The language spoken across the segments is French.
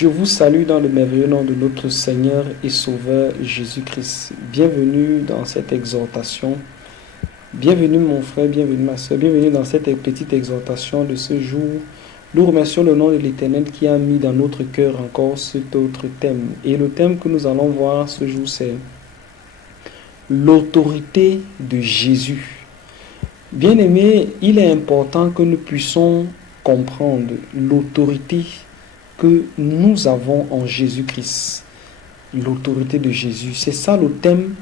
Je vous salue dans le merveilleux nom de notre Seigneur et Sauveur Jésus-Christ. Bienvenue dans cette exhortation. Bienvenue mon frère, bienvenue ma soeur, bienvenue dans cette petite exhortation de ce jour. Nous remercions le nom de l'Éternel qui a mis dans notre cœur encore cet autre thème. Et le thème que nous allons voir ce jour, c'est l'autorité de Jésus. Bien-aimés, il est important que nous puissions comprendre l'autorité que nous avons en Jésus-Christ. L'autorité de Jésus. C'est ça le thème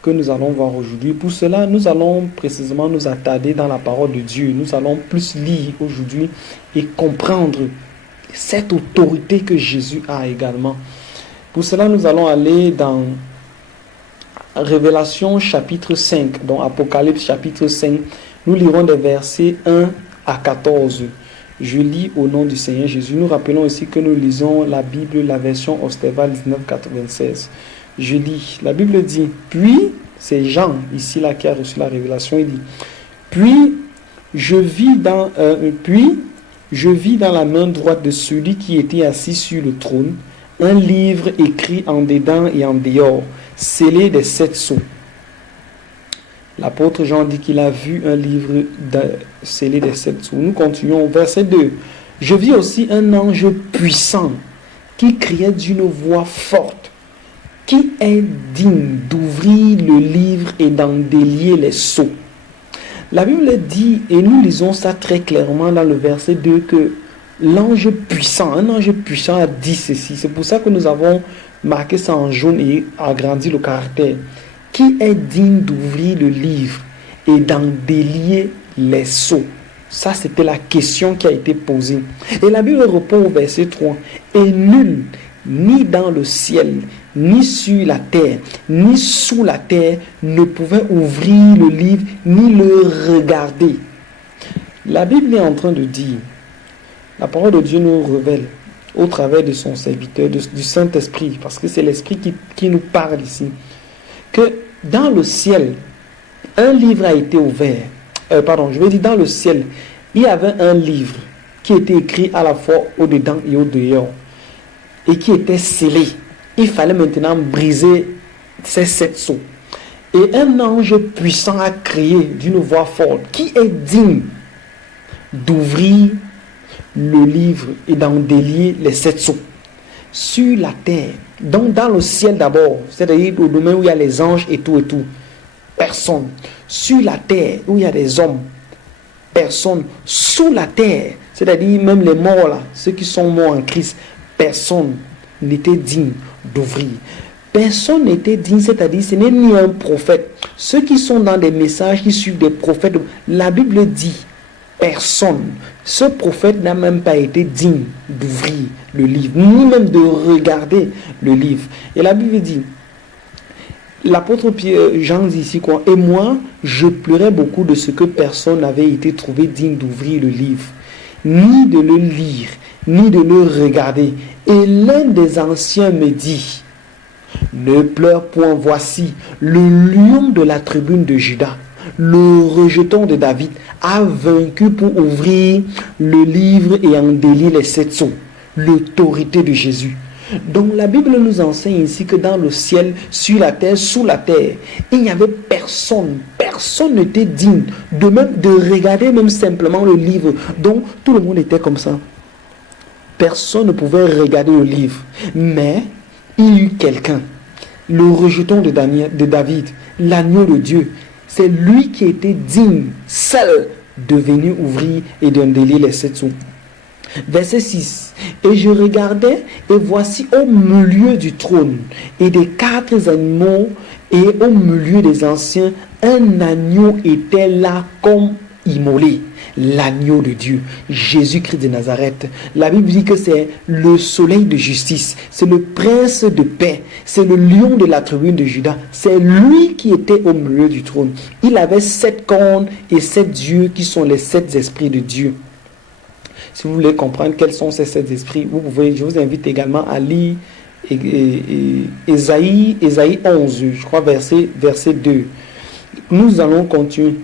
que nous allons voir aujourd'hui. Pour cela, nous allons précisément nous attarder dans la parole de Dieu. Nous allons plus lire aujourd'hui et comprendre cette autorité que Jésus a également. Pour cela, nous allons aller dans Révélation chapitre 5, donc Apocalypse chapitre 5. Nous lirons des versets 1 à 14. Je lis au nom du Seigneur Jésus. Nous rappelons aussi que nous lisons la Bible, la version Osterval 1996. Je lis, la Bible dit, puis, c'est Jean ici là qui a reçu la révélation, il dit, puis je vis dans la main droite de celui qui était assis sur le trône un livre écrit en dedans et en dehors, scellé des 7 sceaux. L'apôtre Jean dit qu'il a vu un livre scellé des 7 sceaux. Nous continuons au verset 2. Je vis aussi un ange puissant qui criait d'une voix forte. Qui est digne d'ouvrir le livre et d'en délier les sceaux? La Bible dit, et nous lisons ça très clairement dans le verset 2, que l'ange puissant, un ange puissant a dit ceci. C'est pour ça que nous avons marqué ça en jaune et agrandi le caractère. Qui est digne d'ouvrir le livre et d'en délier les sceaux? Ça, c'était la question qui a été posée. Et la Bible répond au verset 3. Et nul, ni dans le ciel, ni sur la terre, ni sous la terre, ne pouvait ouvrir le livre, ni le regarder. La Bible est en train de dire, la parole de Dieu nous révèle, au travers de son serviteur, du Saint-Esprit, parce que c'est l'Esprit qui nous parle ici, que dans le ciel, un livre a été ouvert. Dans le ciel, il y avait un livre qui était écrit à la fois au-dedans et au-dehors, et qui était scellé. Il fallait maintenant briser ces 7 sceaux. Et un ange puissant a crié d'une voix forte, qui est digne d'ouvrir le livre et d'en délier les 7 sceaux? Sur la terre, donc dans le ciel d'abord, c'est-à-dire au domaine où il y a les anges et tout, personne. Sur la terre, où il y a des hommes, personne. Sous la terre, c'est-à-dire même les morts là, ceux qui sont morts en Christ, personne n'était digne d'ouvrir. Personne n'était digne, c'est-à-dire ce n'est ni un prophète. Ceux qui sont dans des messages qui suivent des prophètes, la Bible dit personne. Ce prophète n'a même pas été digne d'ouvrir le livre, ni même de regarder le livre. Et la Bible dit, l'apôtre Jean dit ici quoi? Et moi, je pleurais beaucoup de ce que personne n'avait été trouvé digne d'ouvrir le livre, ni de le lire, ni de le regarder. Et l'un des anciens me dit, ne pleure point, voici, le lion de la tribune de Juda, le rejeton de David, a vaincu pour ouvrir le livre et en délier les 7 sceaux. L'autorité de Jésus. Donc la Bible nous enseigne ici que dans le ciel, sur la terre, sous la terre, il n'y avait personne. Personne n'était digne de regarder même simplement le livre. Donc tout le monde était comme ça. Personne ne pouvait regarder le livre. Mais il y eut quelqu'un, le rejeton de David, l'agneau de Dieu. C'est lui qui était digne, seul, de venir ouvrir et d'en délier les 7 sceaux. Verset 6. Et je regardais, et voici au milieu du trône et des 4 animaux et au milieu des anciens, un agneau était là comme immolé. L'agneau de Dieu, Jésus-Christ de Nazareth. La Bible dit que c'est le soleil de justice, c'est le prince de paix, c'est le lion de la tribune de Juda. C'est lui qui était au milieu du trône. Il avait 7 cornes et 7 yeux qui sont les 7 esprits de Dieu. Si vous voulez comprendre quels sont ces 7 esprits, je vous invite également à lire Ésaïe 11, je crois verset 2. Nous allons continuer.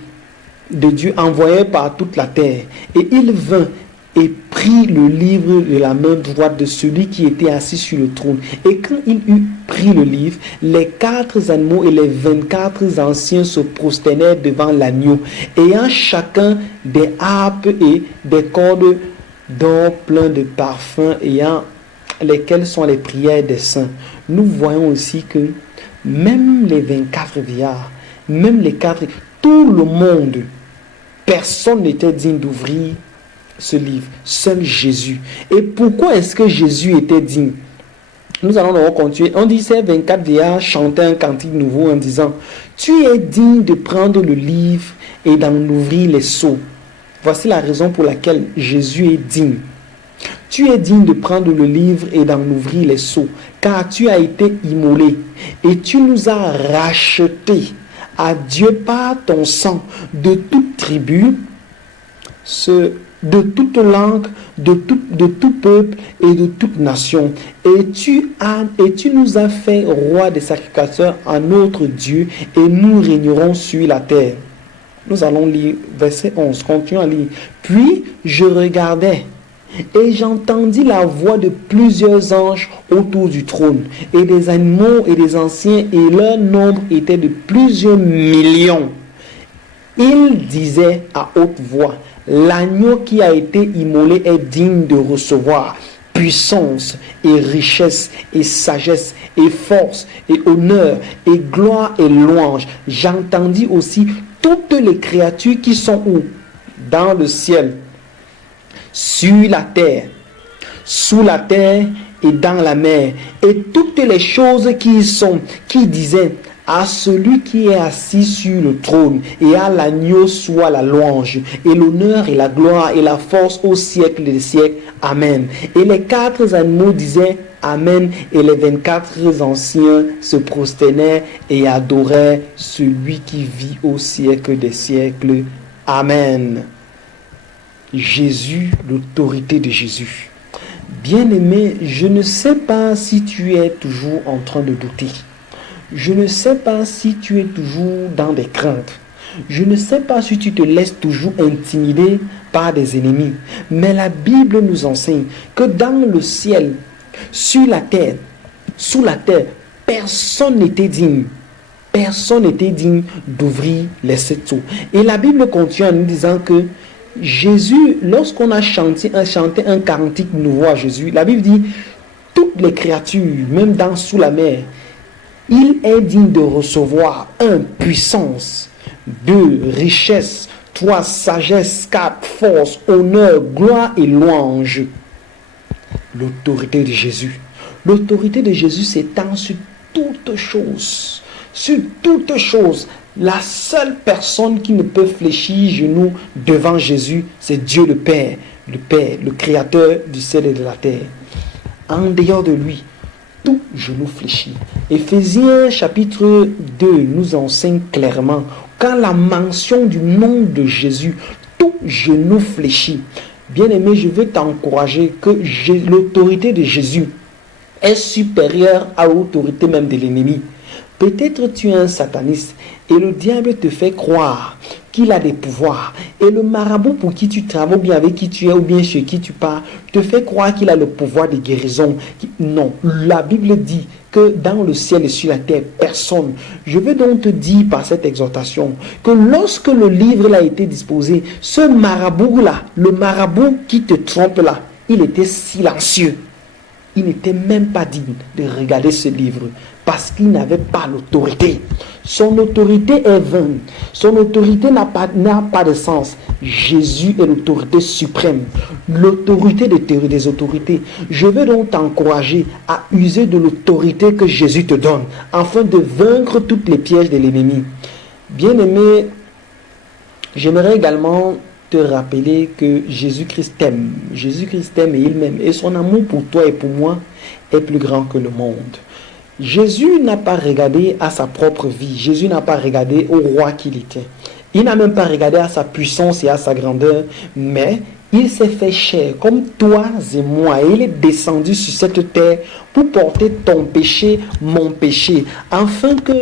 De Dieu envoyé par toute la terre. Et il vint et prit le livre de la main droite de celui qui était assis sur le trône. Et quand il eut pris le livre, les 4 animaux et les 24 anciens se prosternèrent devant l'agneau, ayant chacun des harpes et des cordes d'or plein de parfums, ayant lesquelles sont les prières des saints. Nous voyons aussi que même les 24 vieillards, même les 4, tout le monde, personne n'était digne d'ouvrir ce livre, seul Jésus. Et pourquoi est-ce que Jésus était digne? Nous allons donc continuer. On dit ces 24 vieillards chantaient un cantique nouveau en disant: tu es digne de prendre le livre et d'en ouvrir les sceaux. Voici la raison pour laquelle Jésus est digne. Tu es digne de prendre le livre et d'en ouvrir les sceaux, car tu as été immolé et tu nous as rachetés à Dieu par ton sang de toute tribu, de toute langue, de tout peuple et de toute nation. Et tu nous as fait roi des sacrificateurs à notre Dieu, et nous régnerons sur la terre. Nous allons lire verset 11, continuons à lire. Puis je regardais, et j'entendis la voix de plusieurs anges autour du trône, et des animaux et des anciens, et leur nombre était de plusieurs millions. Ils disaient à haute voix: l'agneau qui a été immolé est digne de recevoir puissance et richesse et sagesse et force et honneur et gloire et louange. J'entendis aussi toutes les créatures qui sont où? Dans le ciel, sur la terre, sous la terre et dans la mer, et toutes les choses qui y sont, qui disaient: à celui qui est assis sur le trône et à l'agneau soit la louange et l'honneur et la gloire et la force au siècle des siècles. Amen. Et les 4 animaux disaient Amen, et les 24 anciens se prosternèrent et adorèrent celui qui vit au siècle des siècles. Amen. Jésus, l'autorité de Jésus. Bien-aimé, je ne sais pas si tu es toujours en train de douter. Je ne sais pas si tu es toujours dans des craintes. Je ne sais pas si tu te laisses toujours intimider par des ennemis. Mais la Bible nous enseigne que dans le ciel, sur la terre, sous la terre, personne n'était digne. Personne n'était digne d'ouvrir les 7 sceaux. Et la Bible continue en nous disant que Jésus, lorsqu'on a chanté un cantique nouveau à Jésus, la Bible dit: toutes les créatures, même sous la mer, il est digne de recevoir 1. Puissance, 2. Richesse, 3. Sagesse, 4. Force, honneur, gloire et louange. L'autorité de Jésus. L'autorité de Jésus s'étend sur toutes choses. Sur toutes choses. La seule personne qui ne peut fléchir genoux devant Jésus, c'est Dieu le Père, le Créateur du ciel et de la terre. En dehors de lui, tout genou fléchit. Éphésiens chapitre 2 nous enseigne clairement, quand la mention du nom de Jésus, tout genou fléchit. Bien-aimé, je veux t'encourager que l'autorité de Jésus est supérieure à l'autorité même de l'ennemi. Peut-être tu es un sataniste et le diable te fait croire qu'il a des pouvoirs. Et le marabout pour qui tu travailles, ou bien avec qui tu es, ou bien chez qui tu pars, te fait croire qu'il a le pouvoir de guérison. Non, la Bible dit que dans le ciel et sur la terre, personne. Je veux donc te dire par cette exhortation que lorsque le livre a été disposé, ce marabout-là, le marabout qui te trompe là, il était silencieux. Il n'était même pas digne de regarder ce livre parce qu'il n'avait pas l'autorité. Son autorité est vaine. Son autorité n'a pas de sens. Jésus est l'autorité suprême, l'autorité des autorités. Je veux donc t'encourager à user de l'autorité que Jésus te donne afin de vaincre toutes les pièges de l'ennemi. Bien-aimé, j'aimerais également te rappeler que Jésus-Christ t'aime. Jésus-Christ t'aime et il m'aime. Et son amour pour toi et pour moi est plus grand que le monde. Jésus n'a pas regardé à sa propre vie. Jésus n'a pas regardé au roi qu'il était. Il n'a même pas regardé à sa puissance et à sa grandeur. Mais il s'est fait chair comme toi et moi. Et il est descendu sur cette terre pour porter ton péché, mon péché. Afin que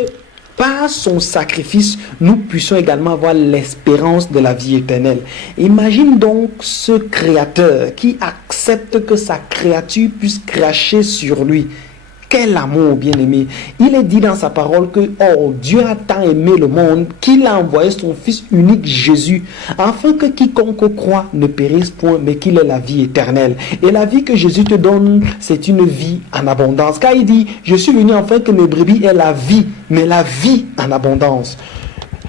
par son sacrifice, nous puissions également avoir l'espérance de la vie éternelle. Imagine donc ce Créateur qui accepte que sa créature puisse cracher sur lui. Quel amour, bien-aimé. Il est dit dans sa parole que, oh, Dieu a tant aimé le monde qu'il a envoyé son Fils unique Jésus, afin que quiconque croit ne périsse point, mais qu'il ait la vie éternelle. Et la vie que Jésus te donne, c'est une vie en abondance. Car il dit, je suis venu afin que mes brebis aient la vie, mais la vie en abondance.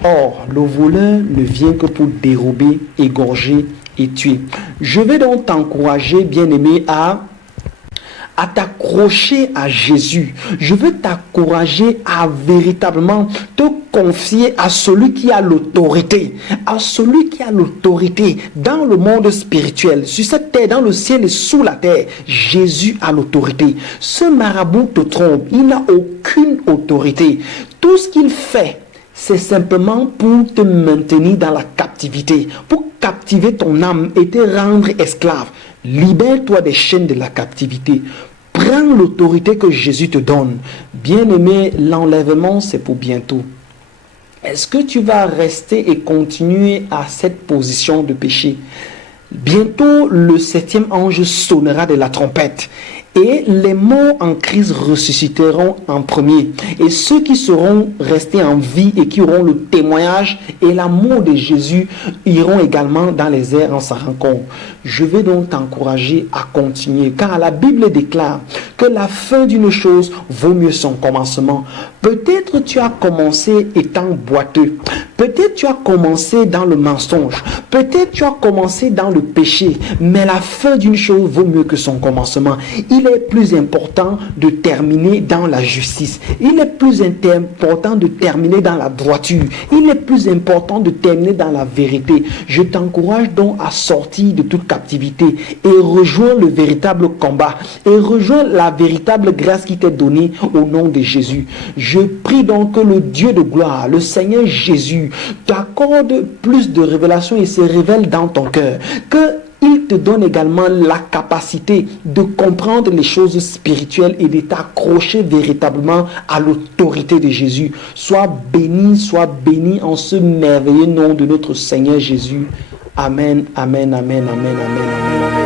Or, le voleur ne vient que pour dérober, égorger et tuer. Je vais donc t'encourager, bien-aimé, à t'accrocher à Jésus. Je veux t'encourager à véritablement te confier à celui qui a l'autorité. À celui qui a l'autorité dans le monde spirituel, sur cette terre, dans le ciel et sous la terre. Jésus a l'autorité. Ce marabout te trompe. Il n'a aucune autorité. Tout ce qu'il fait, c'est simplement pour te maintenir dans la captivité, pour captiver ton âme et te rendre esclave. Libère-toi des chaînes de la captivité. Prends l'autorité que Jésus te donne. Bien-aimé, l'enlèvement, c'est pour bientôt. Est-ce que tu vas rester et continuer à cette position de péché? Bientôt, le 7e ange sonnera de la trompette. Et les morts en Christ ressusciteront en premier. Et ceux qui seront restés en vie et qui auront le témoignage et l'amour de Jésus iront également dans les airs en sa rencontre. Je vais donc t'encourager à continuer, car la Bible déclare que la fin d'une chose vaut mieux son commencement. Peut-être tu as commencé étant boiteux. Peut-être tu as commencé dans le mensonge. Peut-être tu as commencé dans le péché. Mais la fin d'une chose vaut mieux que son commencement. Il est plus important de terminer dans la justice. Il est plus important de terminer dans la droiture. Il est plus important de terminer dans la vérité. Je t'encourage donc à sortir de toute captivité et rejoindre le véritable combat et rejoindre la véritable grâce qui t'est donnée au nom de Jésus. Je prie donc que le Dieu de gloire, le Seigneur Jésus, t'accorde plus de révélations et se révèle dans ton cœur. Il te donne également la capacité de comprendre les choses spirituelles et de t'accrocher véritablement à l'autorité de Jésus. Sois béni en ce merveilleux nom de notre Seigneur Jésus. Amen, amen, amen, amen, amen, amen.